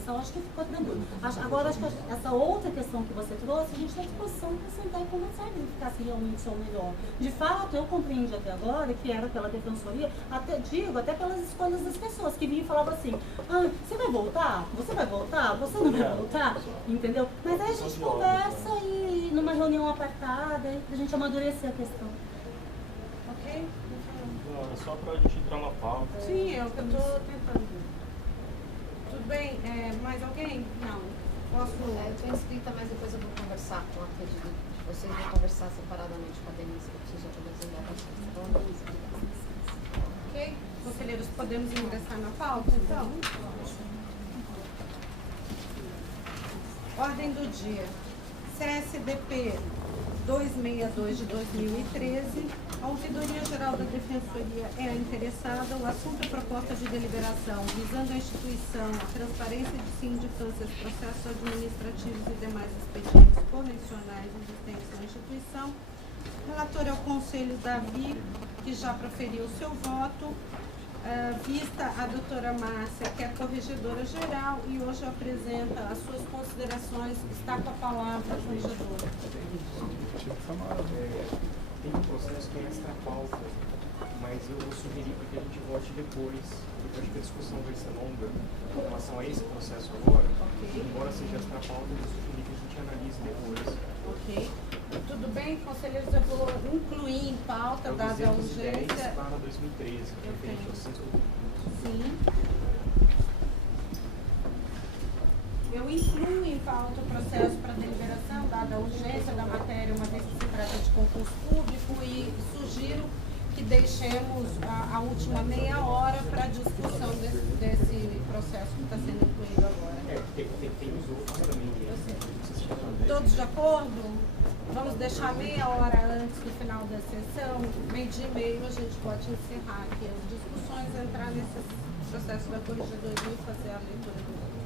atenção, acho que ficou tranquilo. Agora, acho que essa outra questão que você trouxe, a gente está à disposição para sentar e conversar e verificar se realmente são melhor. De fato, eu compreendi até agora que era pela defensoria, até pelas escolhas das pessoas que vinham e falavam assim, você vai voltar? Você vai voltar? Você não vai voltar? Entendeu? Mas aí a gente conversa e numa reunião apartada, a gente amadurecer a questão. Ok? Não, é só pra gente entrar na pauta. Sim, é o que eu estou tentando. Tudo bem? Mais alguém? Não. Posso? Eu estou inscrita, mas depois eu vou conversar com a pedido de vocês, vou conversar separadamente com a Denise, que eu preciso apresentar a vocês. Então, Denise, ok? Conselheiros, podemos ingressar na pauta, então? Ordem do dia. CSDP 262 de 2013. A Ouvidoria Geral da Defensoria é a interessada. O assunto é proposta de deliberação visando a instituição, a transparência de sindicâncias, processos administrativos e demais expedientes correcionais existentes na instituição. O relator é o Conselho Davi, que já proferiu o seu voto. Vista a doutora Márcia, que é a corregedora geral, e hoje apresenta as suas considerações. Está com a palavra a corregedora. Tem um processo que é extra pauta, mas eu vou sugerir para que a gente vote depois, porque eu acho que a discussão vai ser longa em relação a esse processo agora. Embora seja extra pauta, eu vou sugerir que a gente analise depois. Ok. Tudo bem, conselheiros, eu vou incluir em pauta, dada a urgência. 210/2013, que é referente ao censo do recurso. Sim. Eu incluo em pauta o processo para deliberação, dada a urgência da matéria, uma vez que se trata de concurso público, e sugiro que deixemos a última meia hora para a discussão desse processo que está sendo incluído agora. Tem os outros também. Todos de acordo? Vamos deixar meia hora antes do final da sessão, 12h30, a gente pode encerrar aqui as discussões, entrar nesse processo da corregedoria e fazer a leitura do voto.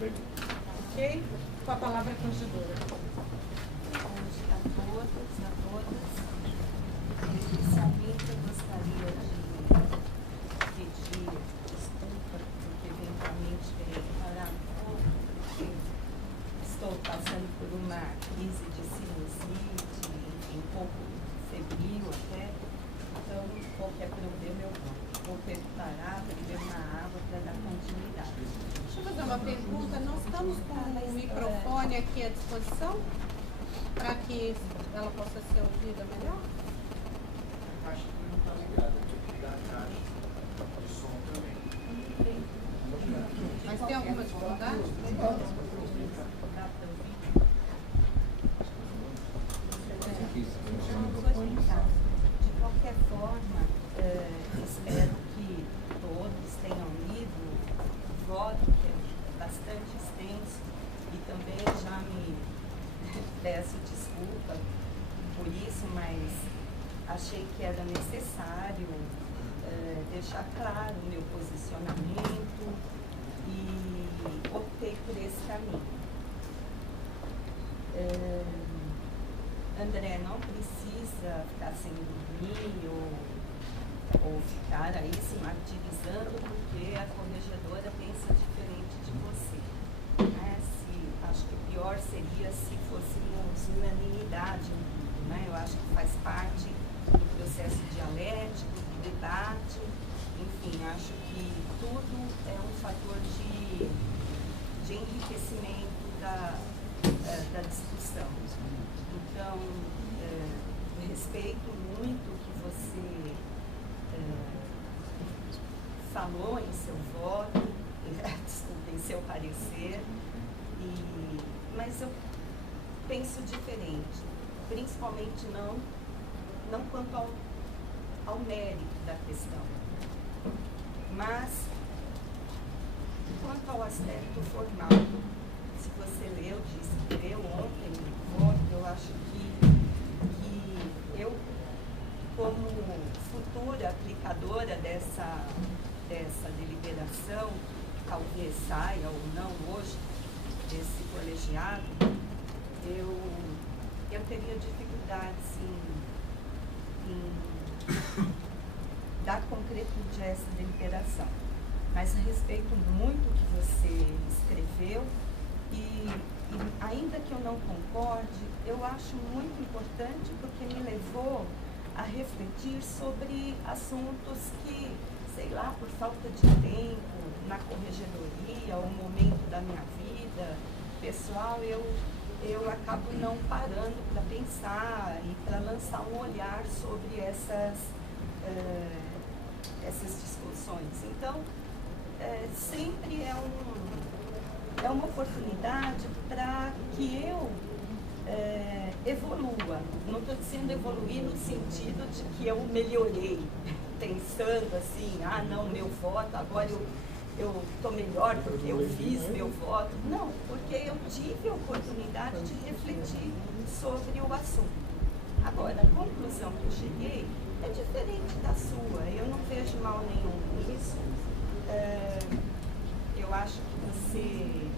Ok? Com a palavra, corregedora. Bom dia a todos, a todas. Inicialmente, eu gostaria de pedir desculpa, porque eventualmente terei que parar um pouco, porque estou passando por uma crise de sinusite, enfim, um pouco febril até, então qualquer problema eu vou ter que parar, beber uma água para dar continuidade. Deixa eu fazer uma pergunta, nós estamos com o microfone aqui à disposição para que ela possa ser ouvida melhor? Acho que não está ligada, tem que ligar a caixa de som também. Mas tem alguma dificuldade? De qualquer forma, espero que todos tenham lido o voto, que é bastante extenso, e também já me peço desculpa por isso, mas achei que era necessário deixar claro o meu posicionamento e optei por esse caminho. André não precisa ficar sem dormir ou ficar aí se martirizando porque a corregedora pensa diferente de você. Né? Acho que o pior seria se fôssemos unanimidade em tudo. Né? Eu acho que faz parte do processo dialético, do debate. Enfim, acho que tudo é um fator de enriquecimento da discussão. Então, respeito muito o que você falou em seu voto, desculpa, em seu parecer, mas eu penso diferente, principalmente não quanto ao mérito da questão, mas quanto ao aspecto formal. Se você leu ontem o voto, eu acho que eu, como futura aplicadora dessa deliberação, talvez saia ou não hoje, desse colegiado, eu teria dificuldades em dar concretude a essa deliberação. mas respeito muito o que você escreveu e ainda que eu não concorde, eu acho muito importante porque me levou a refletir sobre assuntos que, sei lá, por falta de tempo, na corregedoria, ou momento da minha vida pessoal, eu acabo não parando para pensar e para lançar um olhar sobre essas discussões. Então, sempre é uma oportunidade para que eu evolua. Não estou dizendo evoluir no sentido de que eu melhorei, pensando assim, ah, não, meu voto, agora eu estou melhor porque eu fiz meu voto. Não, porque eu tive a oportunidade de refletir sobre o assunto. Agora, a conclusão que eu cheguei é diferente da sua. Eu não vejo mal nenhum nisso. Eu acho que você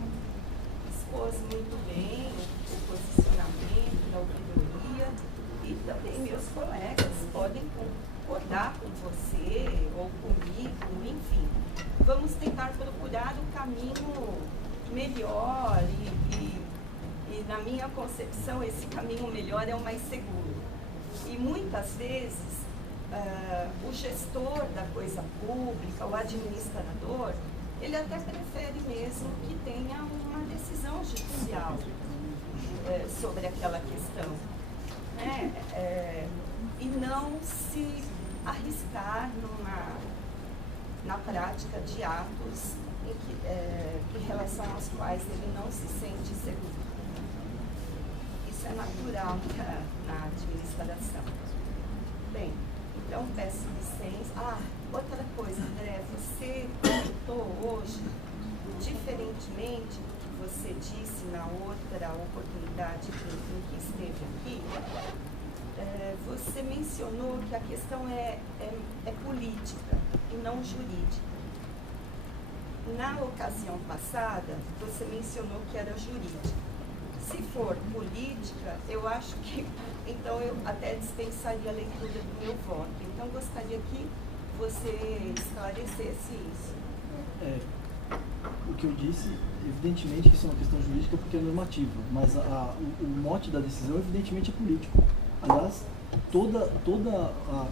expôs muito bem o posicionamento da ouvidoria e também meus colegas podem concordar com você ou comigo, enfim. Vamos tentar procurar o caminho melhor e na minha concepção, esse caminho melhor é o mais seguro. E muitas vezes, o gestor da coisa pública, o administrador, ele até prefere mesmo que tenha uma decisão judicial sobre aquela questão, né? E não se arriscar na prática de atos em relação aos quais ele não se sente seguro. Isso é natural na administração. Bem, então peço licença. Outra coisa, André, você comentou hoje, diferentemente do que você disse na outra oportunidade em que esteve aqui, você mencionou que a questão é política e não jurídica. Na ocasião passada, você mencionou que era jurídica. Se for política, eu acho que, então eu até dispensaria a leitura do meu voto. Então, gostaria que você esclarecesse isso. O que eu disse, evidentemente que isso é uma questão jurídica porque é normativa, mas o mote da decisão, evidentemente, é político. Aliás, toda a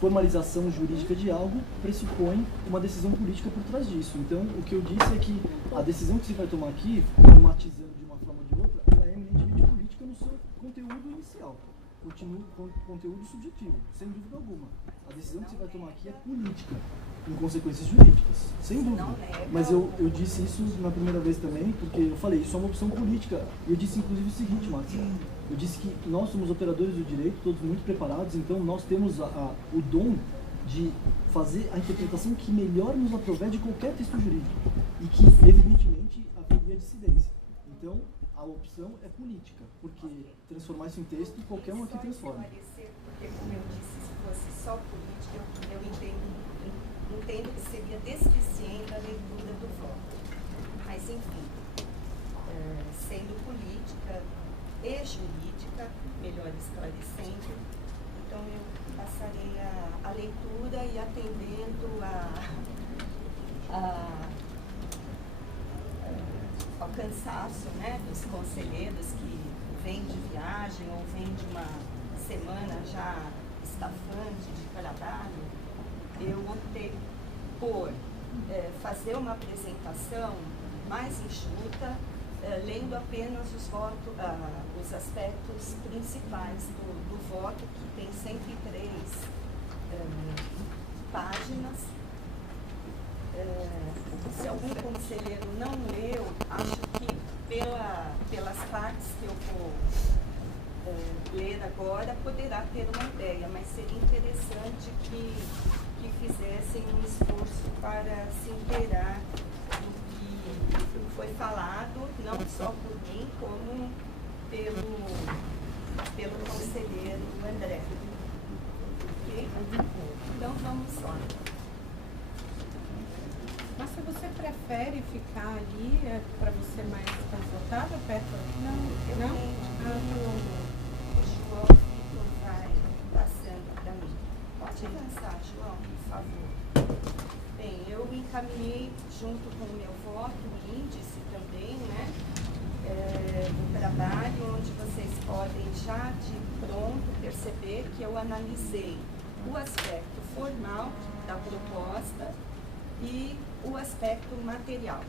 formalização jurídica de algo pressupõe uma decisão política por trás disso. Então, o que eu disse é que a decisão que você vai tomar aqui, normatizando de uma forma ou de outra, ela é eminentemente política no seu conteúdo inicial. Continua com conteúdo subjetivo, sem dúvida alguma. A decisão que você vai tomar aqui é política, com consequências jurídicas, sem dúvida. Mas eu disse isso na primeira vez também, porque eu falei, isso é uma opção política. E eu disse inclusive o seguinte, Márcia, eu disse que nós somos operadores do direito, todos muito preparados, então nós temos o dom de fazer a interpretação que melhor nos aprovê de qualquer texto jurídico. E que, evidentemente, haveria dissidência. Então, a opção é política, porque transformar isso em texto, qualquer um aqui transforma. Porque, como eu disse, se fosse só política, eu entendo que seria desficiente a leitura do voto. Mas, enfim, sendo política e jurídica, melhor esclarecendo, então eu passarei a leitura e atendendo ao cansaço, né, dos conselheiros que vêm de viagem ou vêm de uma semana já estafante de trabalho, eu optei por fazer uma apresentação mais enxuta, lendo apenas os aspectos principais do voto, que tem 103 páginas. Se algum conselheiro não leu, acho que pelas partes que eu vou ler agora, poderá ter uma ideia, mas seria interessante que fizessem um esforço para se inteirar do que foi falado, não só por mim, como pelo conselheiro André. Ok? Então vamos lá. Mas se você prefere ficar ali, para você mais confortável, perto? Não? O João Vitor vai passando para mim. Pode avançar, João, por favor. Bem, eu encaminhei junto com o meu voto o índice também, né, do trabalho, onde vocês podem já de pronto perceber que eu analisei o aspecto formal da proposta e o aspecto material.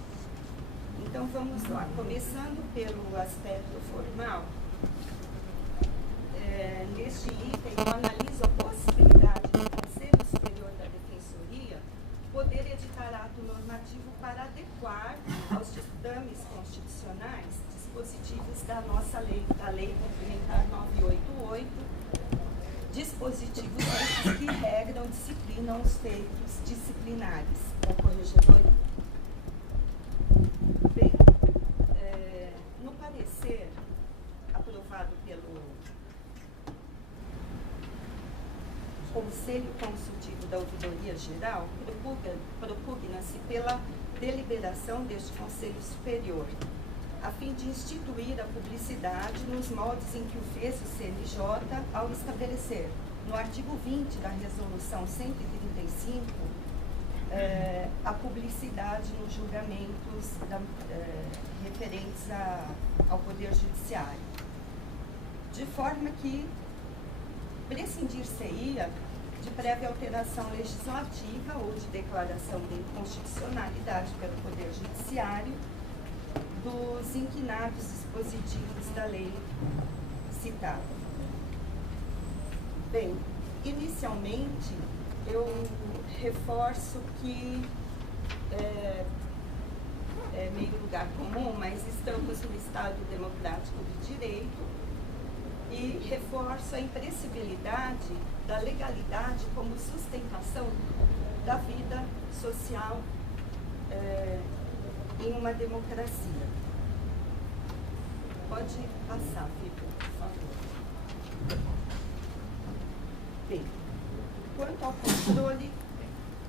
Então vamos lá, começando pelo aspecto formal. Neste item eu analiso a possibilidade do Conselho Superior da Defensoria poder editar ato normativo para adequar aos ditames constitucionais dispositivos da nossa lei, da Lei Complementar 988, dispositivos esses que regram, disciplinam os feitos disciplinares da corregedoria. Bem, no parecer aprovado pelo Conselho Consultivo da Ouvidoria Geral, propugna-se pela deliberação deste Conselho Superior, a fim de instituir a publicidade nos moldes em que o fez o CNJ ao estabelecer, no artigo 20 da Resolução 135, a publicidade nos julgamentos referentes ao Poder Judiciário, de forma que prescindir-se-ia de prévia alteração legislativa ou de declaração de inconstitucionalidade pelo Poder Judiciário dos inquinados dispositivos da lei citada. Bem, inicialmente eu reforço que é meio lugar comum, mas estamos no Estado Democrático de Direito, e reforço a imprescindibilidade da legalidade como sustentação da vida social em uma democracia. Pode passar, Vitor, por favor. Bem, quanto ao controle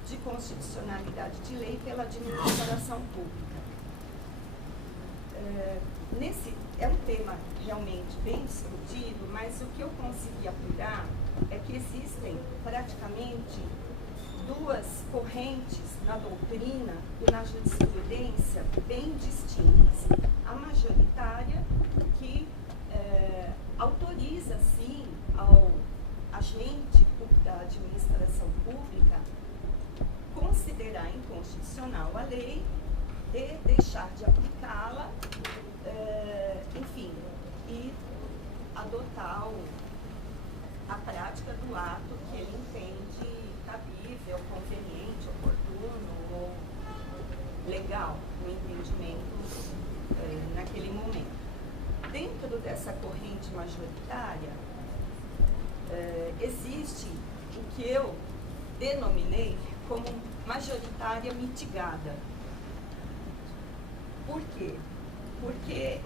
de constitucionalidade de lei pela administração pública, é um tema realmente bem discutido, mas o que eu consegui apurar é que existem praticamente duas correntes na doutrina e na jurisprudência bem distintas. A majoritária, que autoriza, sim, ao agente da administração pública considerar inconstitucional a lei e deixar de aplicá-la, enfim, e adotar a prática do ato que ele entende cabível, conveniente, oportuno ou legal no entendimento naquele momento. Dentro dessa corrente majoritária, existe o que eu denominei como majoritária mitigada. Por quê? Porque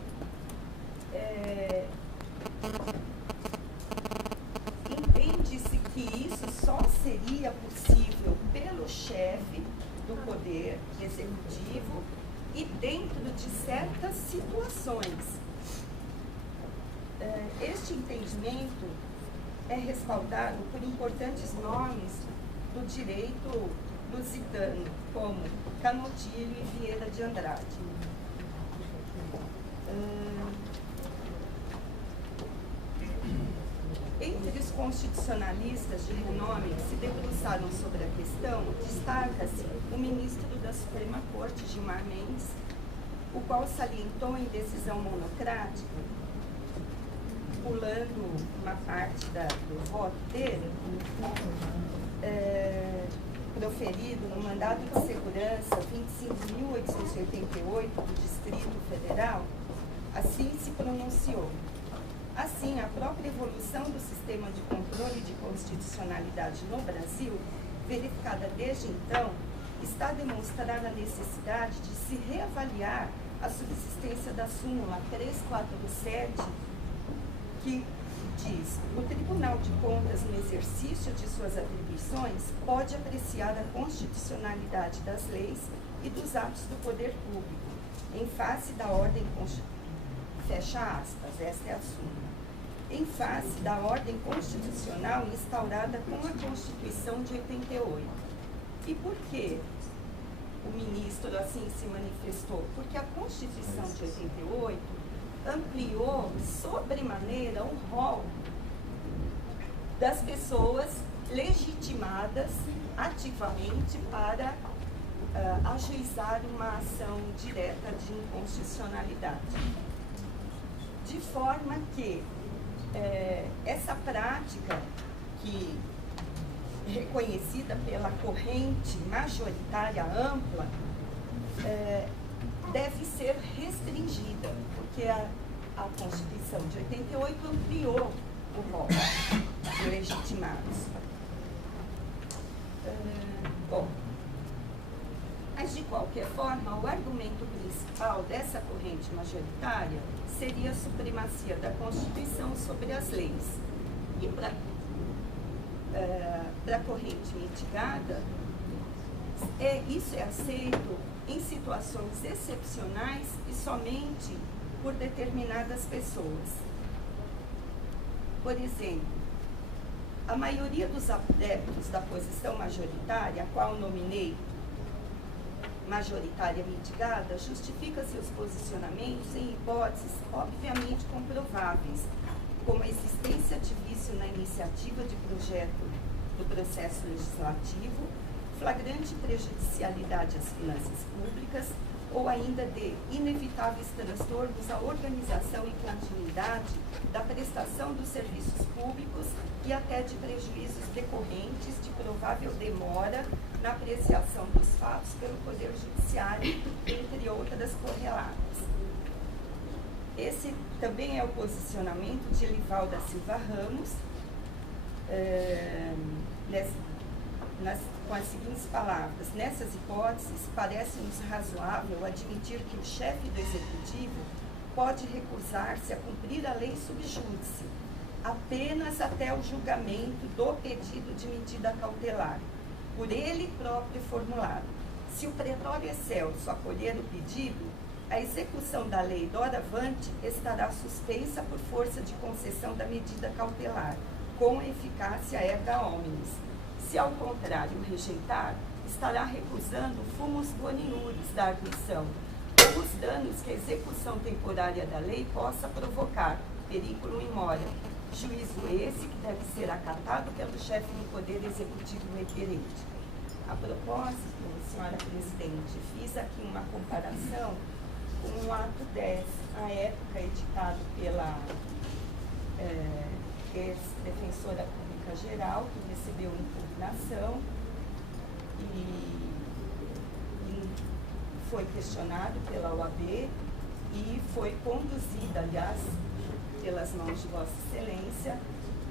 entende-se que isso só seria possível pelo chefe do Poder Executivo e dentro de certas situações. Este entendimento é respaldado por importantes nomes do direito lusitano, como Canutilho e Vieira de Andrade. Entre os constitucionalistas de renome que se debruçaram sobre a questão, destaca-se o ministro da Suprema Corte, Gilmar Mendes, o qual salientou em decisão monocrática, pulando uma parte do voto dele, proferido no mandado de segurança 25.888 do Distrito Federal, assim se pronunciou. Assim, a própria evolução do sistema de controle de constitucionalidade no Brasil, verificada desde então, está a demonstrar a necessidade de se reavaliar a subsistência da súmula 347, que diz: o Tribunal de Contas, no exercício de suas atribuições, pode apreciar a constitucionalidade das leis e dos atos do poder público, em face da ordem constitucional. Fecha aspas, esta é a súmula. Em face da ordem constitucional instaurada com a Constituição de 88. E por que o ministro assim se manifestou? Porque a Constituição de 88 ampliou sobremaneira o rol das pessoas legitimadas ativamente para ajuizar uma ação direta de inconstitucionalidade. De forma que essa prática, que reconhecida pela corrente majoritária ampla, deve ser restringida, porque a Constituição de 88 ampliou o rol de legitimados. Bom, mas de qualquer forma, o argumento principal dessa corrente majoritária seria a supremacia da Constituição sobre as leis. E para a corrente mitigada, isso é aceito em situações excepcionais e somente por determinadas pessoas. Por exemplo, a maioria dos adeptos da posição majoritária, a qual nominei majoritária mitigada, justifica seus posicionamentos em hipóteses obviamente comprováveis, como a existência de vício na iniciativa de projeto do processo legislativo, flagrante prejudicialidade às finanças públicas, ou ainda de inevitáveis transtornos à organização e continuidade da prestação dos serviços públicos e até de prejuízos decorrentes de provável demora na apreciação dos fatos pelo Poder Judiciário, entre outras correlatas. Esse também é o posicionamento de Elival da Silva Ramos, com as seguintes palavras: nessas hipóteses, parece-nos razoável admitir que o chefe do Executivo pode recusar-se a cumprir a lei sub judice, apenas até o julgamento do pedido de medida cautelar, por ele próprio formulado. Se o pretório excelso acolher o pedido, a execução da lei doravante estará suspensa por força de concessão da medida cautelar, com eficácia erga omnes. Se, ao contrário, rejeitar, estará recusando fumus boniuris da arguição, ou os danos que a execução temporária da lei possa provocar, periculum in mora, juízo esse que deve ser acatado pelo chefe do Poder Executivo requerente. A propósito, senhora Presidente, fiz aqui uma comparação com o ato 10, à época editado pela ex-defensora pública geral, que recebeu impugnação e foi questionado pela OAB e foi conduzida, aliás, pelas mãos de Vossa Excelência,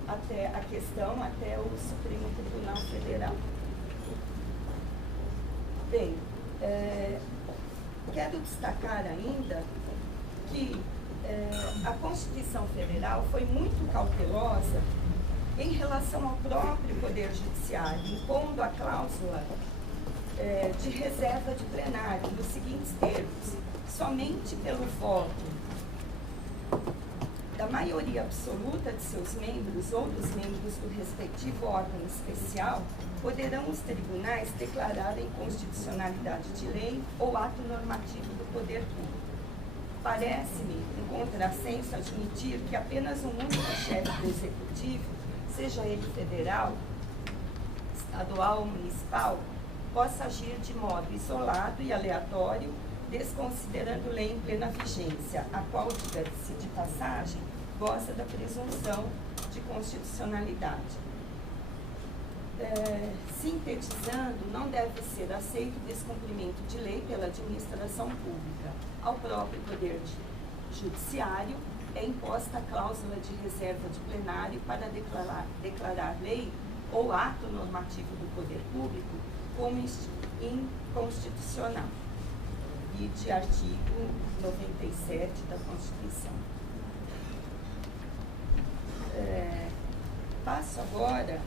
até a questão até o Supremo Tribunal Federal. Bem, quero destacar ainda que a Constituição Federal foi muito cautelosa em relação ao próprio Poder Judiciário, impondo a cláusula de reserva de plenário, nos seguintes termos: somente pelo voto da maioria absoluta de seus membros ou dos membros do respectivo órgão especial, poderão os tribunais declarar a inconstitucionalidade de lei ou ato normativo do poder público. Parece-me um contrassenso admitir que apenas um único chefe do Executivo, seja ele federal, estadual ou municipal, possa agir de modo isolado e aleatório, desconsiderando lei em plena vigência, a qual, diga-se de passagem, goza da presunção de constitucionalidade. Sintetizando, não deve ser aceito o descumprimento de lei pela administração pública. Ao próprio Poder Judiciário é imposta a cláusula de reserva de plenário para declarar lei ou ato normativo do poder público como inconstitucional, e de artigo 97 da Constituição. Passo agora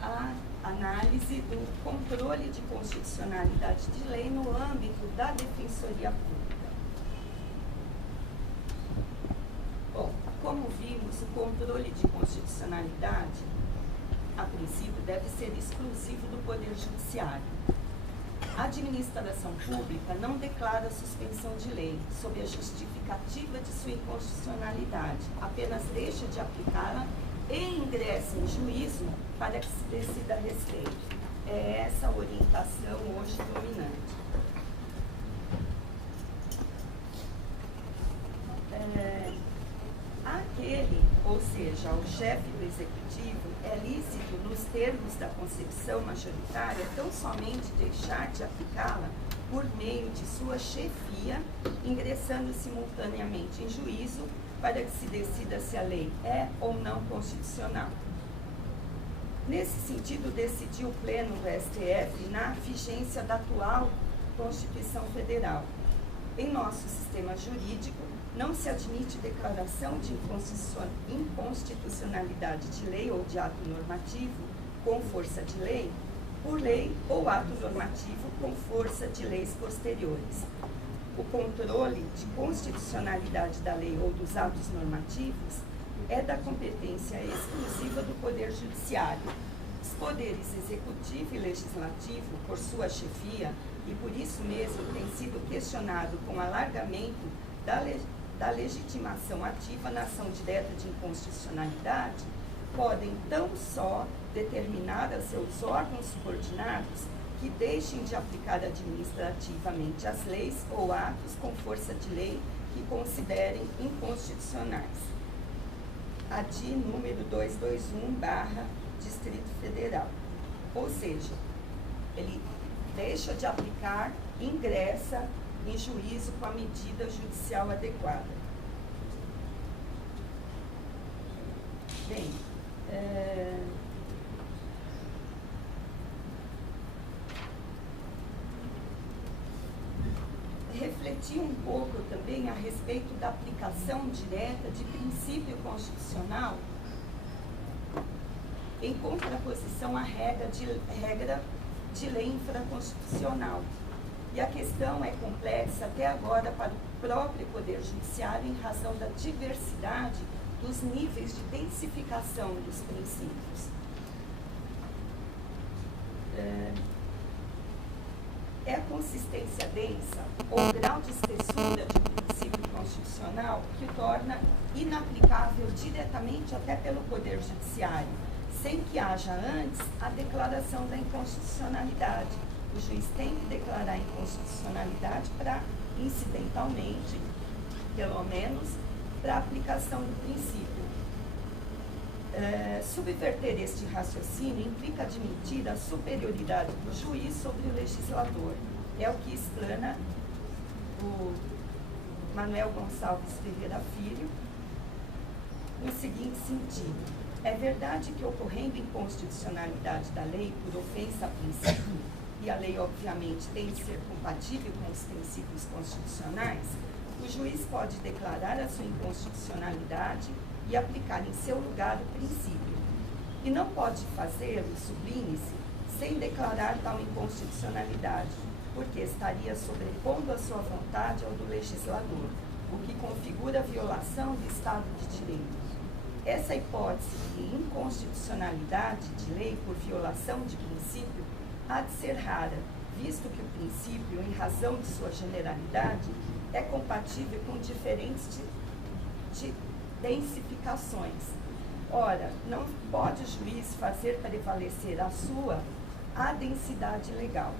a análise do controle de constitucionalidade de lei no âmbito da Defensoria Pública. Bom, como vimos, o controle de constitucionalidade, a princípio, deve ser exclusivo do Poder Judiciário. A administração pública não declara suspensão de lei sob a justificativa de sua inconstitucionalidade, apenas deixa de aplicá-la e ingressa em juízo para que se decida a respeito. É essa a orientação hoje dominante. Aquele, ou seja, o chefe do executivo, é lícito, nos termos da concepção majoritária, tão somente deixar de aplicá-la por meio de sua chefia, ingressando simultaneamente em juízo para que se decida se a lei é ou não constitucional. Nesse sentido, decidiu o Pleno do STF na vigência da atual Constituição Federal. Em nosso sistema jurídico, não se admite declaração de inconstitucionalidade de lei ou de ato normativo com força de lei, por lei ou ato normativo com força de leis posteriores. O controle de constitucionalidade da lei ou dos atos normativos é da competência exclusiva do Poder Judiciário. Os poderes executivo e legislativo, por sua chefia, e por isso mesmo tem sido questionado com alargamento da legitimação ativa na ação direta de inconstitucionalidade, podem tão só determinar a seus órgãos subordinados que deixem de aplicar administrativamente as leis ou atos com força de lei que considerem inconstitucionais. A DI número 221/Distrito Federal. Ou seja, ele deixa de aplicar, ingressa em juízo com a medida judicial adequada. Bem, refletir um pouco também a respeito da aplicação direta de princípio constitucional em contraposição à regra de lei infraconstitucional. E a questão é complexa até agora para o próprio Poder Judiciário em razão da diversidade dos níveis de densificação dos princípios. É a consistência densa ou grau de espessura de um princípio constitucional que o torna inaplicável diretamente até pelo Poder Judiciário, sem que haja antes a declaração da inconstitucionalidade. O juiz tem que declarar a inconstitucionalidade para, incidentalmente, pelo menos, para a aplicação do princípio. Subverter este raciocínio implica admitir a superioridade do juiz sobre o legislador. É o que explana o Manuel Gonçalves Ferreira Filho no seguinte sentido: é verdade que, ocorrendo inconstitucionalidade da lei por ofensa a princípio, e a lei obviamente tem de ser compatível com os princípios constitucionais, o juiz pode declarar a sua inconstitucionalidade e aplicar em seu lugar o princípio. E não pode fazê-lo, sublinhe-se, sem declarar tal inconstitucionalidade, porque estaria sobrepondo a sua vontade ao do legislador, o que configura violação do Estado de Direito. Essa hipótese de inconstitucionalidade de lei por violação de princípio há de ser rara, visto que o princípio, em razão de sua generalidade, é compatível com diferentes densificações. Ora, não pode o juiz fazer prevalecer a densidade legal.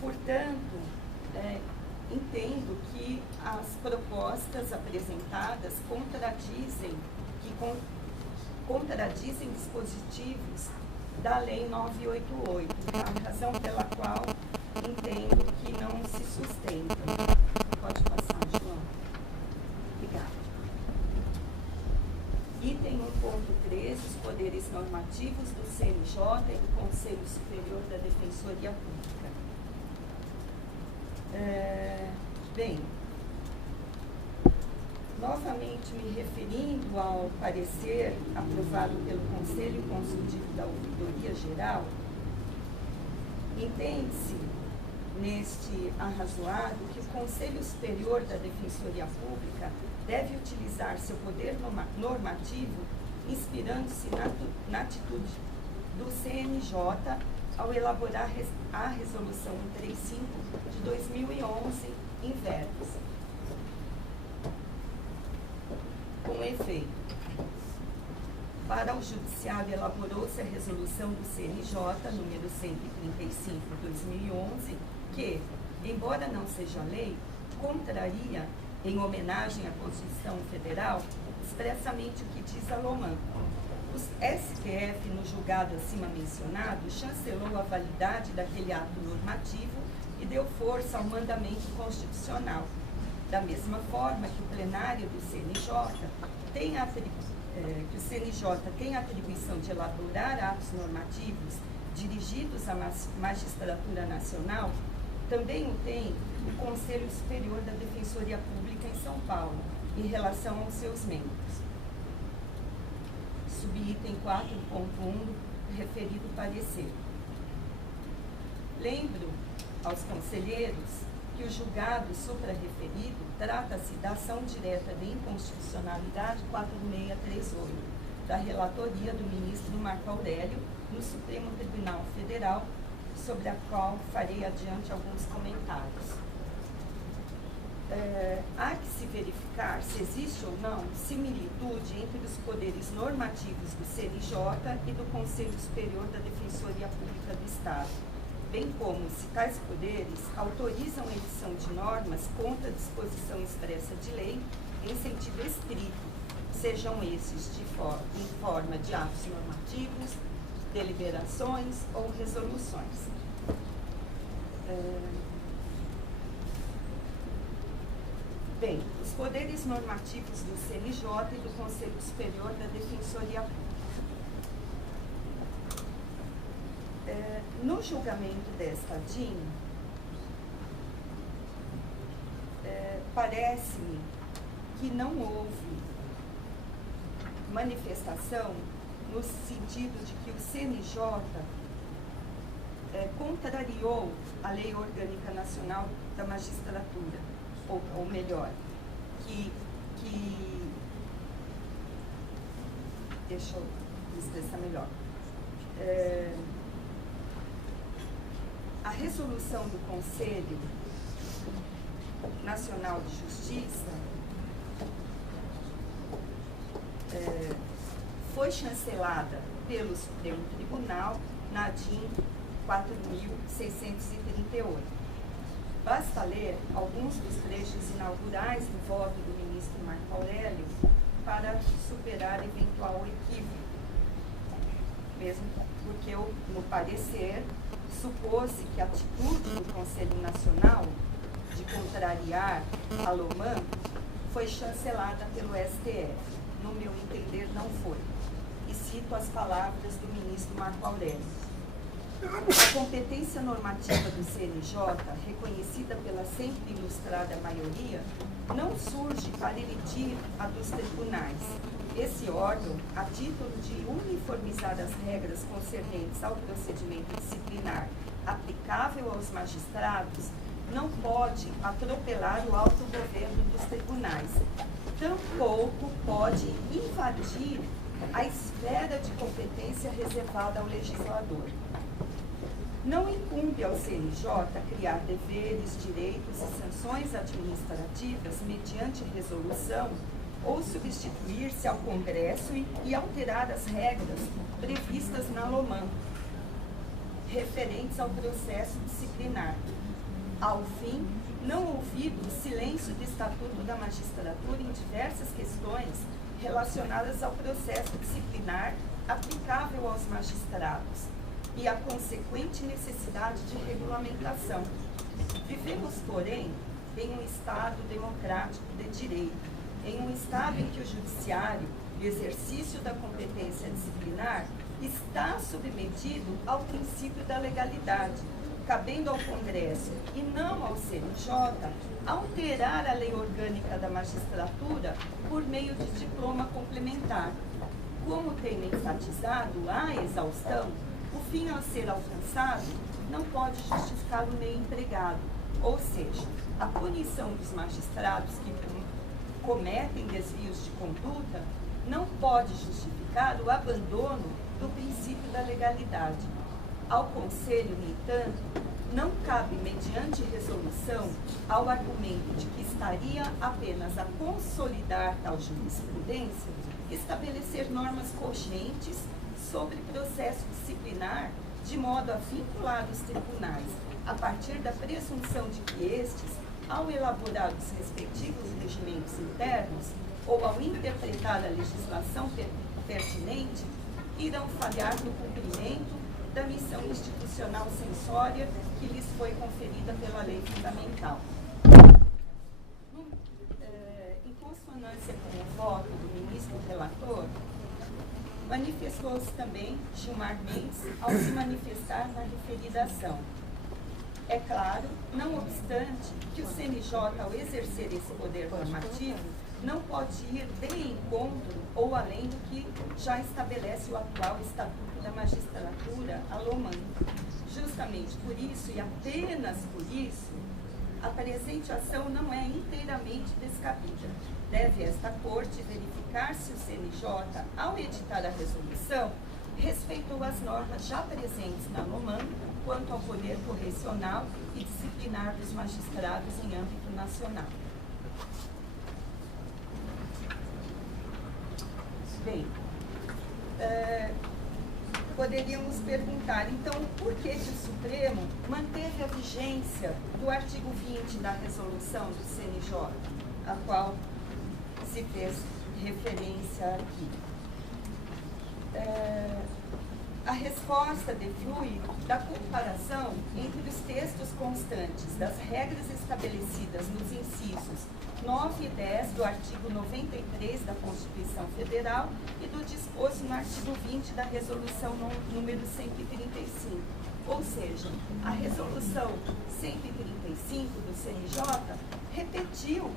Portanto, entendo que as propostas apresentadas contradizem dispositivos da Lei 988, a razão pela qual entendo que não se sustenta. Pode passar, João. Obrigada. Item 1.13, os poderes normativos do CNJ e do Conselho Superior da Defensoria Pública. Bem, novamente me referindo ao parecer aprovado pelo Conselho Consultivo da Ouvidoria Geral, entende-se neste arrazoado que o Conselho Superior da Defensoria Pública deve utilizar seu poder normativo inspirando-se na atitude do CNJ ao elaborar a Resolução 135 de 2011 em verbos. Com efeito, para o Judiciário elaborou-se a Resolução do CNJ número 135/2011, que, embora não seja lei, contraria, em homenagem à Constituição Federal, expressamente o que diz a Loman. O STF, no julgado acima mencionado, chancelou a validade daquele ato normativo e deu força ao mandamento constitucional. Da mesma forma que o plenário do CNJ tem a atribuição de elaborar atos normativos dirigidos à magistratura nacional, também o tem o Conselho Superior da Defensoria Pública em São Paulo, em relação aos seus membros. Subitem 4.1 do referido parecer. Lembro aos conselheiros que o julgado suprarreferido trata-se da ação direta de inconstitucionalidade 4638, da relatoria do ministro Marco Aurélio no Supremo Tribunal Federal, sobre a qual farei adiante alguns comentários. Há que se verificar se existe ou não similitude entre os poderes normativos do CNJ e do Conselho Superior da Defensoria Pública do Estado, bem como se tais poderes autorizam a edição de normas contra a disposição expressa de lei em sentido estrito, sejam esses em forma de atos normativos, deliberações ou resoluções. Bem, os poderes normativos do CNJ e do Conselho Superior da Defensoria Pública. No julgamento desta DIN, parece-me que não houve manifestação no sentido de que o CNJ contrariou a Lei Orgânica Nacional da Magistratura, ou melhor, deixa eu me expressar melhor. A resolução do Conselho Nacional de Justiça foi chancelada pelo Supremo Tribunal na DIN 4.638. Basta ler alguns dos trechos inaugurais do voto do ministro Marco Aurélio para superar eventual equívoco, mesmo porque, no parecer, supôs-se que a atitude do Conselho Nacional de contrariar a Loman foi chancelada pelo STF. No meu entender, não foi. E cito as palavras do ministro Marco Aurélio. A competência normativa do CNJ, reconhecida pela sempre ilustrada maioria, não surge para emitir a dos tribunais. Esse órgão, a título de uniformizar as regras concernentes ao procedimento disciplinar aplicável aos magistrados, não pode atropelar o autogoverno dos tribunais. Tampouco pode invadir a esfera de competência reservada ao legislador. Não incumbe ao CNJ criar deveres, direitos e sanções administrativas mediante resolução ou substituir-se ao Congresso e alterar as regras previstas na Loman, referentes ao processo disciplinar. Ao fim, não ouvido o silêncio do Estatuto da Magistratura em diversas questões relacionadas ao processo disciplinar aplicável aos magistrados e a consequente necessidade de regulamentação. Vivemos, porém, em um Estado democrático de direito, em um Estado em que o Judiciário, no exercício da competência disciplinar, está submetido ao princípio da legalidade, cabendo ao Congresso e não ao CNJ alterar a lei orgânica da magistratura por meio de diploma complementar. Como tem enfatizado a exaustão, o fim a ser alcançado não pode justificar o meio empregado, ou seja, a punição dos magistrados que cometem desvios de conduta não pode justificar o abandono do princípio da legalidade. Ao Conselho, no entanto, não cabe, mediante resolução, ao argumento de que estaria apenas a consolidar tal jurisprudência, estabelecer normas cogentes sobre processo disciplinar, de modo a vincular os tribunais, a partir da presunção de que estes, ao elaborar os respectivos regimentos internos ou ao interpretar a legislação pertinente, irão falhar no cumprimento da missão institucional censória que lhes foi conferida pela lei fundamental. Em consonância com o voto do ministro relator, manifestou-se também Gilmar Mendes ao se manifestar na referida ação. É claro, não obstante, que o CNJ, ao exercer esse poder normativo, não pode ir de encontro ou além do que já estabelece o atual Estatuto da Magistratura, a LOMAN. Justamente por isso, e apenas por isso, a presente ação não é inteiramente descabida. Deve esta Corte verificar se o CNJ, ao editar a resolução, respeitou as normas já presentes na LOMAN quanto ao poder correcional e disciplinar dos magistrados em âmbito nacional. Bem, poderíamos perguntar, então, por que o Supremo manteve a vigência do artigo 20 da resolução do CNJ, a qual se fez referência aqui? A resposta deflui da comparação entre os textos constantes das regras estabelecidas nos incisos 9 e 10 do artigo 93 da Constituição Federal e do disposto no artigo 20 da Resolução número 135. Ou seja, a Resolução 135 do CNJ repetiu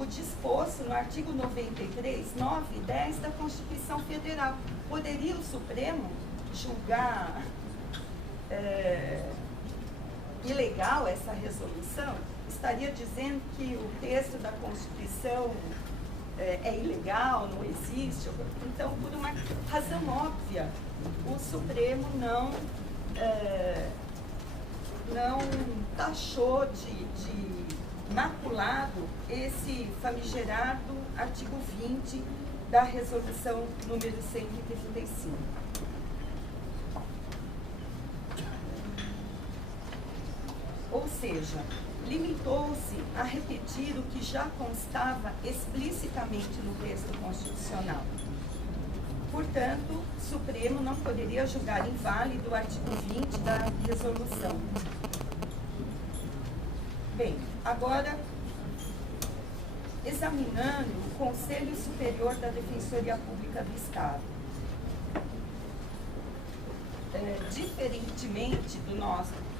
o disposto no artigo 93, 9 e 10 da Constituição Federal. Poderia o Supremo julgar ilegal essa resolução? Estaria dizendo que o texto da Constituição é ilegal, não existe? Então, por uma razão óbvia, o Supremo não taxou de maculado esse famigerado artigo 20 da resolução número 135. Ou seja, limitou-se a repetir o que já constava explicitamente no texto constitucional. Portanto, o Supremo não poderia julgar inválido o artigo 20 da resolução. Bem, agora, examinando o Conselho Superior da Defensoria Pública do Estado. Diferentemente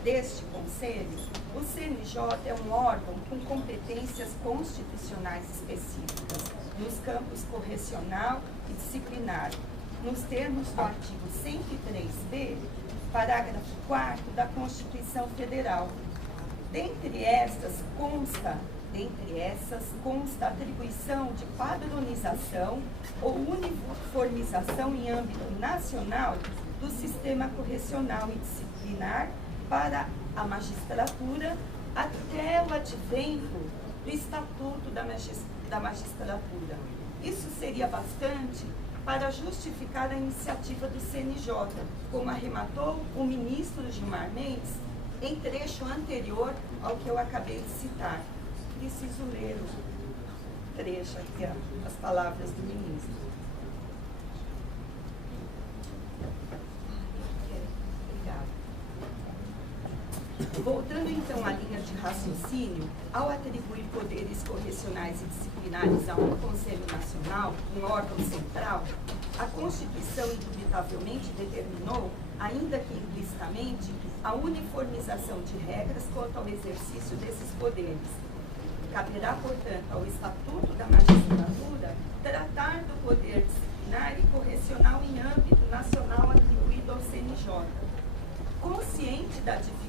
deste Conselho, o CNJ é um órgão com competências constitucionais específicas nos campos correcional e disciplinar, nos termos do artigo 103b, parágrafo 4º da Constituição Federal. Dentre essas consta a atribuição de padronização ou uniformização em âmbito nacional do sistema correcional e disciplinar para a magistratura até o advento do Estatuto da Magistratura. Isso seria bastante para justificar a iniciativa do CNJ, como arrematou o ministro Gilmar Mendes em trecho anterior ao que eu acabei de citar. Preciso ler o trecho aqui, as palavras do ministro. Voltando então à linha de raciocínio, ao atribuir poderes correcionais e disciplinares a um Conselho Nacional, um órgão central, a Constituição indubitavelmente determinou, ainda que implicitamente, a uniformização de regras quanto ao exercício desses poderes. Caberá, portanto, ao Estatuto da Magistratura tratar do poder disciplinar e correcional em âmbito nacional atribuído ao CNJ. Consciente da dificuldade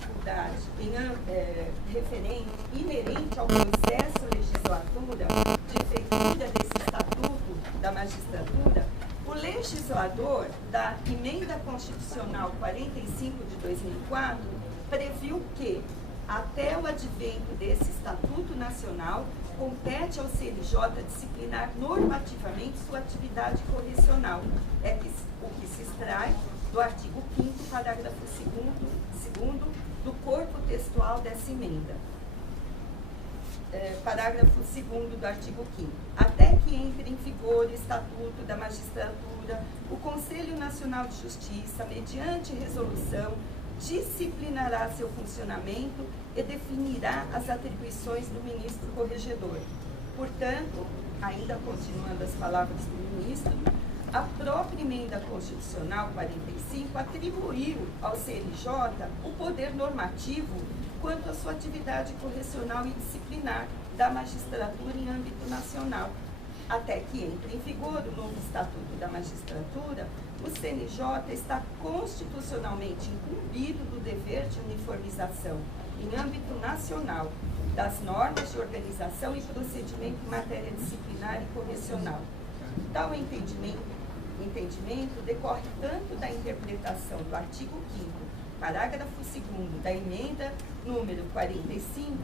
inerente ao processo legislatura de feitura desse Estatuto da Magistratura, legislador da Emenda Constitucional 45 de 2004 previu que, até o advento desse Estatuto Nacional, compete ao CNJ disciplinar normativamente sua atividade correcional. O que se extrai do artigo 5º, parágrafo 2º do corpo textual dessa emenda. Parágrafo 2º do artigo 5º. Até que entre em vigor o Estatuto da Magistratura, o Conselho Nacional de Justiça, mediante resolução, disciplinará seu funcionamento e definirá as atribuições do ministro corregedor. Portanto, ainda continuando as palavras do ministro, a própria Emenda Constitucional 45 atribuiu ao CNJ o poder normativo quanto à sua atividade correcional e disciplinar da magistratura em âmbito nacional. Até que entre em vigor o novo Estatuto da Magistratura, o CNJ está constitucionalmente incumbido do dever de uniformização em âmbito nacional das normas de organização e procedimento em matéria disciplinar e correcional. Tal entendimento decorre tanto da interpretação do artigo 5º, parágrafo 2º da emenda número 45,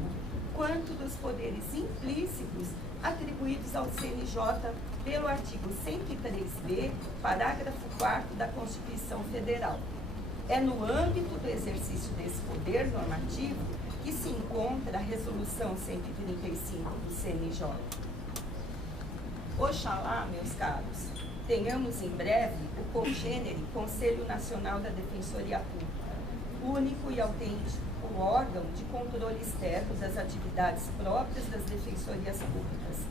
quanto dos poderes implícitos atribuídos ao CNJ pelo artigo 103b, parágrafo 4º da Constituição Federal. É no âmbito do exercício desse poder normativo que se encontra a Resolução 135 do CNJ. Oxalá, meus caros, tenhamos em breve o congênere Conselho Nacional da Defensoria Pública, único e autêntico órgão de controle externo das atividades próprias das defensorias públicas,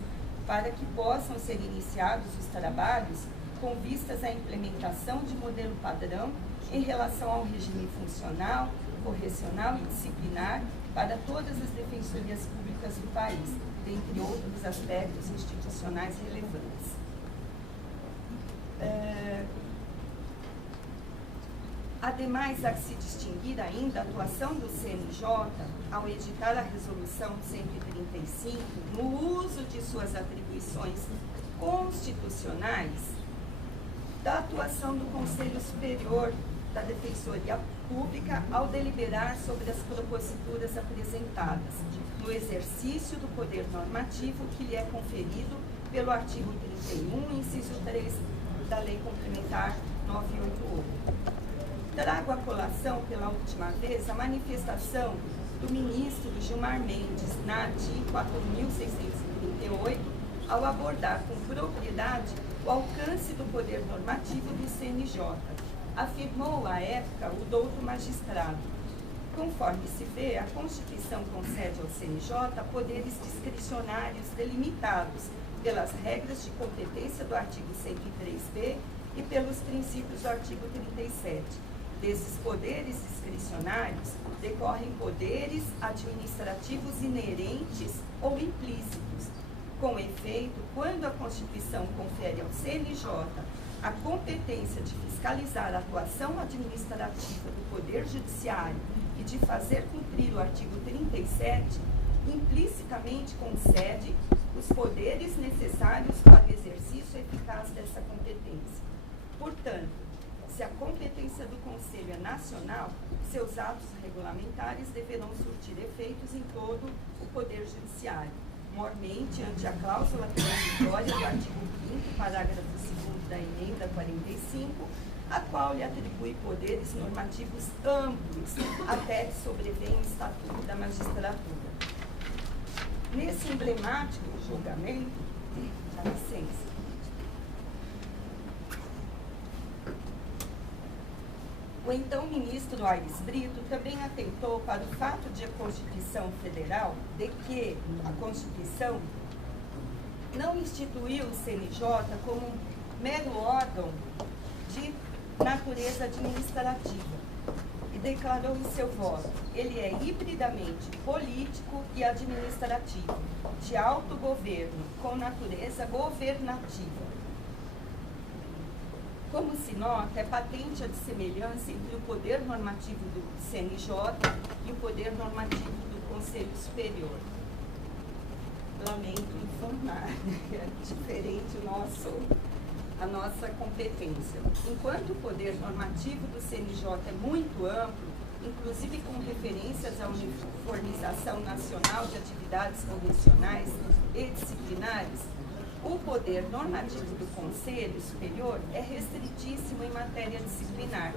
para que possam ser iniciados os trabalhos com vistas à implementação de modelo padrão em relação ao regime funcional, correcional e disciplinar para todas as defensorias públicas do país, dentre outros aspectos institucionais relevantes. Ademais, há que se distinguir ainda a atuação do CNJ ao editar a Resolução 135 no uso de suas atribuições constitucionais da atuação do Conselho Superior da Defensoria Pública ao deliberar sobre as proposituras apresentadas no exercício do poder normativo que lhe é conferido pelo artigo 31, inciso 3 da Lei Complementar 988. Trago à colação pela última vez a manifestação do ministro Gilmar Mendes, na ADI 4.638, ao abordar com propriedade o alcance do poder normativo do CNJ. Afirmou à época o douto magistrado: conforme se vê, a Constituição concede ao CNJ poderes discricionários delimitados pelas regras de competência do artigo 103b e pelos princípios do artigo 37. Desses poderes discricionários decorrem poderes administrativos inerentes ou implícitos. Com efeito, quando a Constituição confere ao CNJ a competência de fiscalizar a atuação administrativa do Poder Judiciário e de fazer cumprir o artigo 37, implicitamente concede os poderes necessários para o exercício eficaz dessa competência. Portanto, se a competência do Conselho é nacional, seus atos regulamentares deverão surtir efeitos em todo o Poder Judiciário, mormente ante a cláusula transitória do artigo 5º, parágrafo 2º da emenda 45, a qual lhe atribui poderes normativos amplos, até que sobrevenha o Estatuto da Magistratura. Nesse emblemático julgamento, dá licença, o então ministro Aires Brito também atentou para o fato de a Constituição Federal, de que a Constituição não instituiu o CNJ como um mero órgão de natureza administrativa e declarou em seu voto: ele é hibridamente político e administrativo, de autogoverno, com natureza governativa. Como se nota, é patente a dissemelhança entre o poder normativo do CNJ e o poder normativo do Conselho Superior. Lamento informar, é diferente a nossa competência. Enquanto o poder normativo do CNJ é muito amplo, inclusive com referências à uniformização nacional de atividades convencionais e disciplinares, o poder normativo do Conselho Superior é restritíssimo em matéria disciplinar.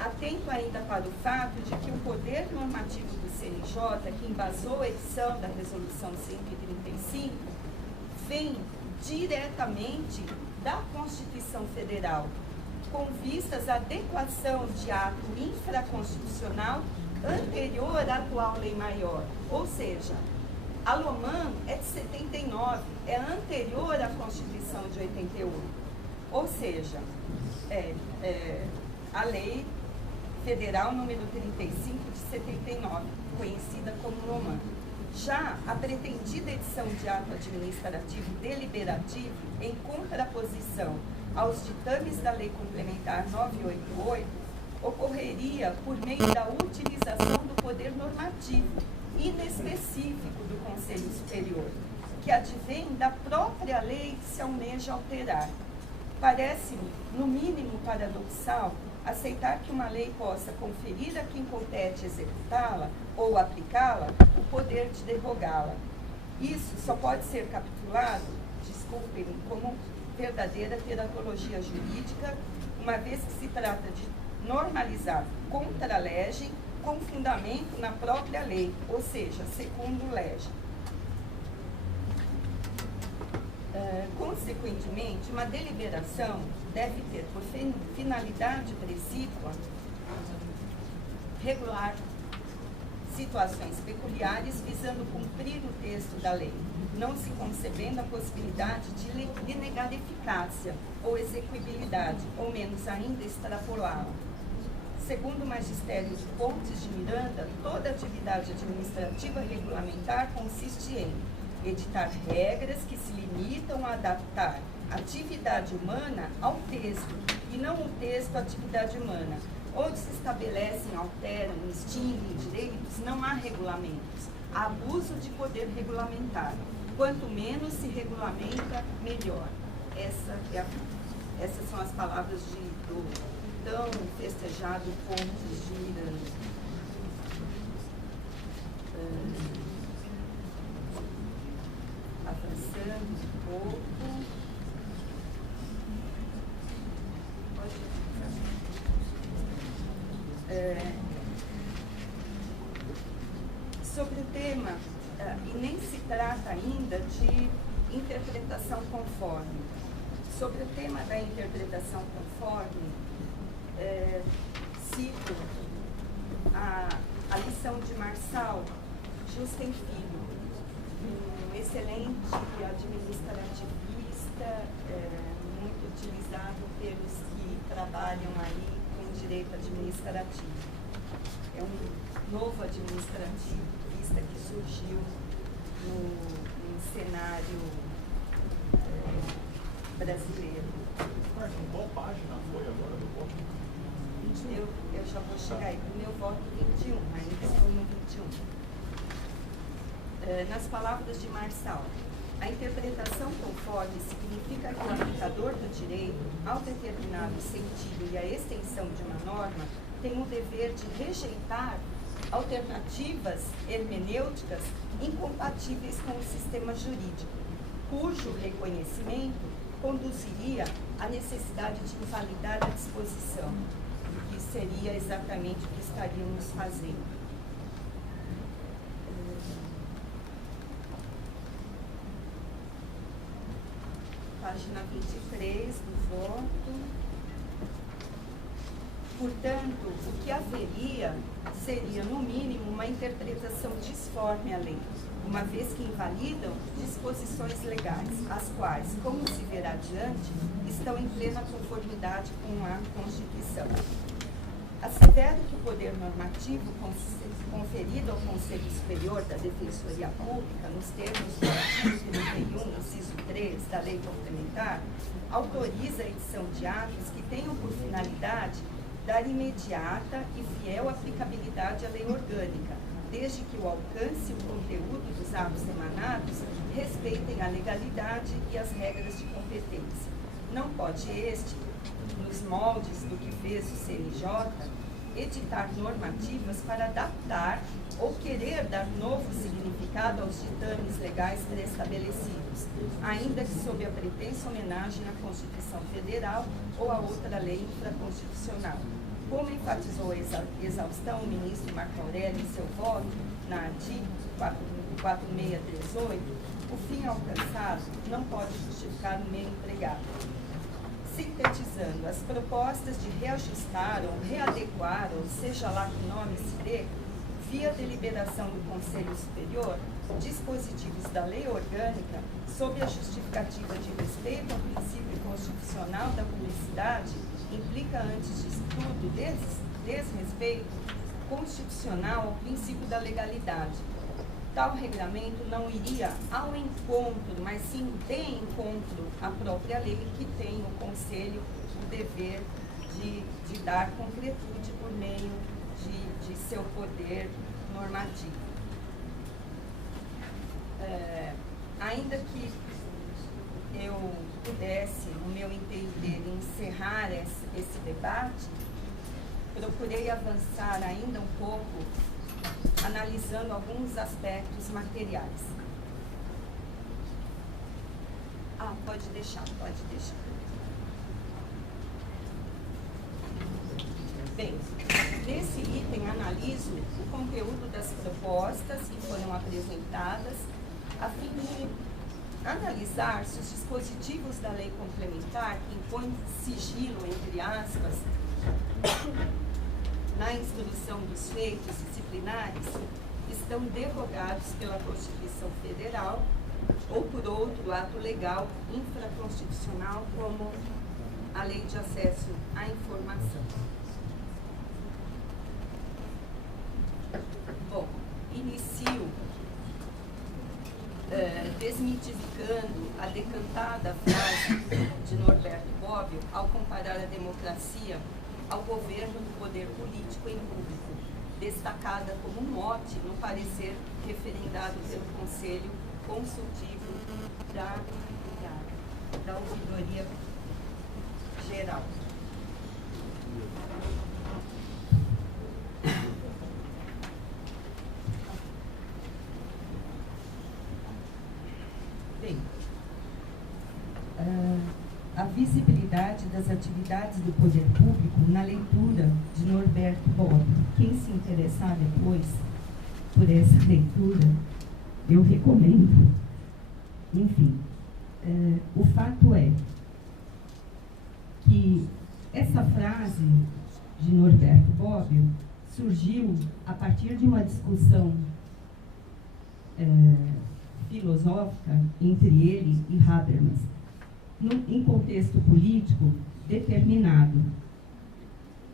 Atento ainda para o fato de que o poder normativo do CNJ, que embasou a edição da Resolução 135, vem diretamente da Constituição Federal, com vistas à adequação de ato infraconstitucional anterior à atual Lei Maior. Ou seja, a LOMAN é de 79, é anterior à Constituição de 88. Ou seja, a Lei Federal número 35 de 79, conhecida como LOMAN. Já a pretendida edição de ato administrativo deliberativo, em contraposição aos ditames da Lei Complementar 988, ocorreria por meio da utilização do poder normativo inespecífico do Conselho Superior, que advém da própria lei que se almeja alterar. Parece-me, no mínimo paradoxal, aceitar que uma lei possa conferir a quem compete executá-la ou aplicá-la o poder de derrogá-la. Isso só pode ser capitulado, desculpem-me, como verdadeira teratologia jurídica, uma vez que se trata de normalizar contra a legem com fundamento na própria lei, ou seja, segundo legem. Consequentemente, uma deliberação deve ter por finalidade precípua regular situações peculiares visando cumprir o texto da lei, não se concebendo a possibilidade de negar eficácia ou execuibilidade, ou menos ainda extrapolá-la. Segundo o magistério de Pontes de Miranda, toda atividade administrativa regulamentar consiste em editar regras que se limitam a adaptar a atividade humana ao texto, e não o texto à atividade humana. Onde se estabelecem, alteram, extinguem direitos, não há regulamentos. Há abuso de poder regulamentar. Quanto menos se regulamenta, melhor. Essas são as palavras do tão festejado Pontes de Miranda. Avançando um pouco. Sobre o tema, e nem se trata ainda de interpretação conforme. Sobre o tema da interpretação conforme, cito a lição de Marçal Justen Filho, um excelente administrativista, muito utilizado pelos que trabalham aí com direito administrativo. É um novo administrativista que surgiu no cenário brasileiro. Qual página foi agora do voto? Eu já vou chegar aí. O meu voto 21, ainda estou no 21. Nas palavras de Marçal, a interpretação conforme significa que o aplicador do direito, ao determinado sentido e a extensão de uma norma, tem o dever de rejeitar alternativas hermenêuticas incompatíveis com o sistema jurídico, cujo reconhecimento conduziria à necessidade de invalidar a disposição, que seria exatamente o que estaríamos fazendo. Página 23 do voto. Portanto, o que haveria seria, no mínimo, uma interpretação disforme à lei, uma vez que invalidam disposições legais, as quais, como se verá adiante, estão em plena conformidade com a Constituição. Assevero que o poder normativo conferido ao Conselho Superior da Defensoria Pública, nos termos do artigo 31, inciso 3 da Lei Complementar, autoriza a edição de atos que tenham por finalidade dar imediata e fiel aplicabilidade à lei orgânica, desde que o alcance e o conteúdo dos atos emanados respeitem a legalidade e as regras de competência. Não pode este, nos moldes do que fez o CNJ, editar normativas para adaptar ou querer dar novo significado aos ditames legais pré-estabelecidos, ainda que sob a pretensa homenagem à Constituição Federal ou a outra lei infraconstitucional. Como enfatizou a exaustão o ministro Marco Aurélio em seu voto na artigo 4638, o fim alcançado não pode justificar o meio empregado. Sintetizando, as propostas de reajustar ou readequar, ou seja lá que nome se dê, via deliberação do Conselho Superior, dispositivos da lei orgânica, sob a justificativa de respeito ao princípio constitucional da publicidade, implica, antes de tudo, desrespeito constitucional ao princípio da legalidade. Tal regulamento não iria ao encontro, mas sim de encontro à própria lei, que tem o Conselho o dever de dar concretude por meio de seu poder normativo. Ainda que eu pudesse, no meu entender, encerrar esse debate, procurei avançar ainda um pouco, analisando alguns aspectos materiais. Pode deixar. Bem, nesse item analiso o conteúdo das propostas que foram apresentadas, a fim de analisar se os dispositivos da lei complementar, que impõem sigilo, entre aspas, na instrução dos feitos disciplinares, estão derrogados pela Constituição Federal ou por outro ato legal infraconstitucional, como a Lei de Acesso à Informação. Bom, inicio desmitificando a decantada frase de Norberto Bobbio ao comparar a democracia ao governo do poder político em público, destacada como mote no parecer referendado pelo Conselho Consultivo da Ouvidoria Geral. Bem, a visibilidade das atividades do poder público na leitura de Norberto Bobbio. Quem se interessar depois por essa leitura, eu recomendo. Enfim, o fato é que essa frase de Norberto Bobbio surgiu a partir de uma discussão filosófica entre ele e Habermas, em contexto político determinado,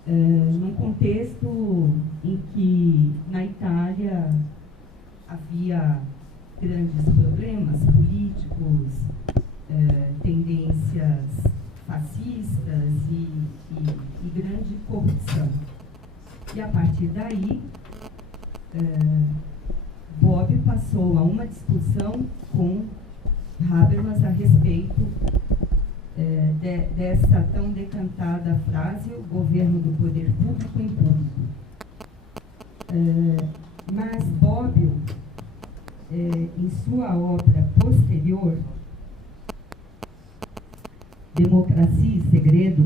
num contexto em que na Itália havia grandes problemas políticos, tendências fascistas e grande corrupção. E a partir daí, Bobbio passou a uma discussão com Habermas a respeito dessa tão decantada frase, o governo do poder público em público. Mas Bobbio, em sua obra posterior, Democracia e Segredo,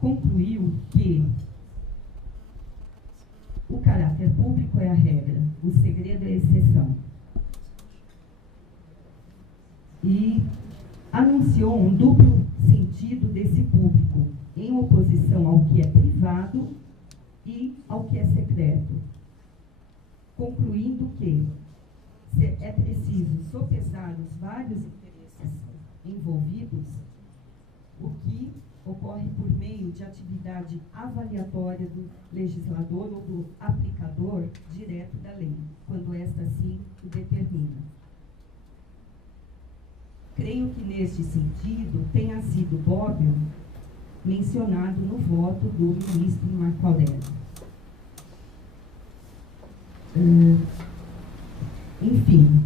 concluiu que o caráter público é a regra, o segredo é a exceção. E anunciou um duplo sentido desse público, em oposição ao que é privado e ao que é secreto, concluindo que é preciso sopesar os vários interesses envolvidos, o que ocorre por meio de atividade avaliatória do legislador ou do aplicador direto da lei, quando esta assim o determina. Creio que, neste sentido, tenha sido Bobbio mencionado no voto do ministro Marco Aurélio. Enfim,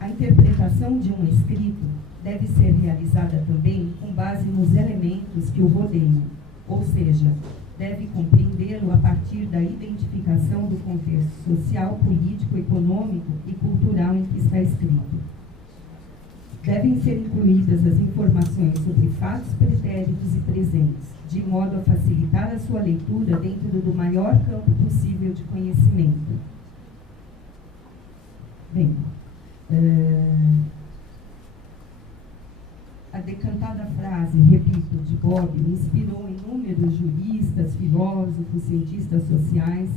a interpretação de um escrito deve ser realizada também com base nos elementos que o rodeiam, ou seja, deve compreendê-lo a partir da identificação do contexto social, político, econômico e cultural em que está escrito. Devem ser incluídas as informações sobre fatos pretéritos e presentes, de modo a facilitar a sua leitura dentro do maior campo possível de conhecimento. Bem, a decantada frase, repito, de Bobbio, inspirou inúmeros juristas, filósofos, cientistas sociais,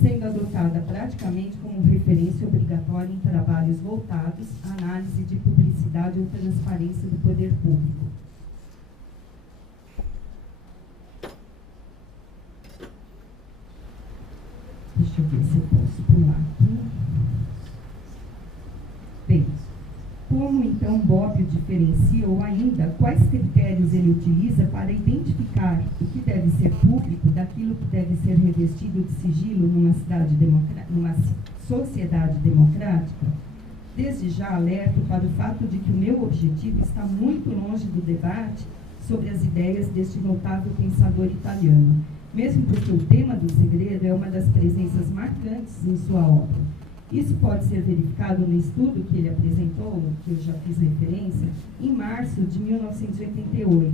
sendo adotada praticamente como referência obrigatória em trabalhos voltados à análise de publicidade ou transparência do poder público. Deixa eu ver se eu posso pular aqui. Bem, como então Bobbio diferencia ou ainda quais critérios ele utiliza para identificar o que deve ser público daquilo que deve ser revestido de sigilo numa sociedade democrática? Desde já alerto para o fato de que o meu objetivo está muito longe do debate sobre as ideias deste notável pensador italiano, mesmo porque o tema do segredo é uma das presenças marcantes em sua obra. Isso pode ser verificado no estudo que ele apresentou, que eu já fiz referência, em março de 1988,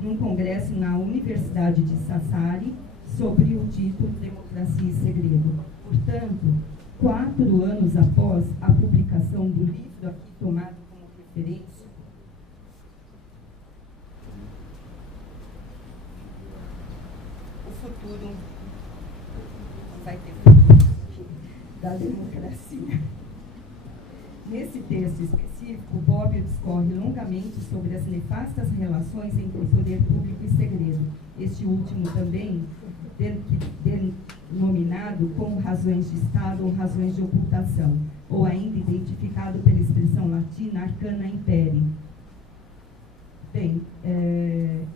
num congresso na Universidade de Sassari, sobre o título Democracia e Segredo. Portanto, 4 anos após a publicação do livro aqui tomado como referência, o futuro não vai ter futuro da democracia. Nesse texto específico, Bobbio discorre longamente sobre as nefastas relações entre poder público e segredo, este último também denominado como razões de Estado ou razões de ocultação, ou ainda identificado pela expressão latina arcana imperii. Bem,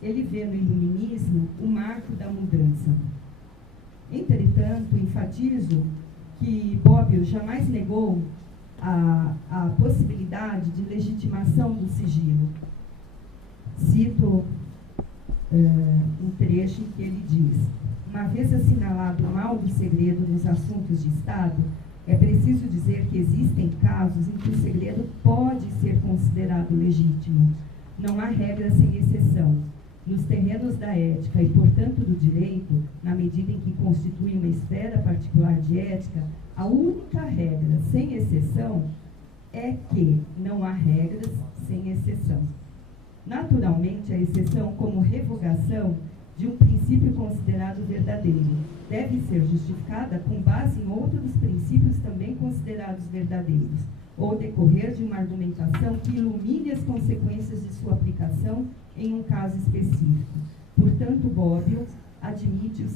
ele vê no iluminismo o marco da mudança. Entretanto, enfatizo que Bobbio jamais negou a possibilidade de legitimação do sigilo. Cito um trecho em que ele diz: uma vez assinalado o mal do segredo nos assuntos de Estado, é preciso dizer que existem casos em que o segredo pode ser considerado legítimo. Não há regra sem exceção. Nos terrenos da ética e, portanto, do direito, na medida em que constitui uma esfera particular de ética, a única regra, sem exceção, é que não há regras sem exceção. Naturalmente, a exceção como revogação de um princípio considerado verdadeiro deve ser justificada com base em outros princípios também considerados verdadeiros, ou decorrer de uma argumentação que ilumine as consequências de sua aplicação em um caso específico. Portanto, Bobbio admite o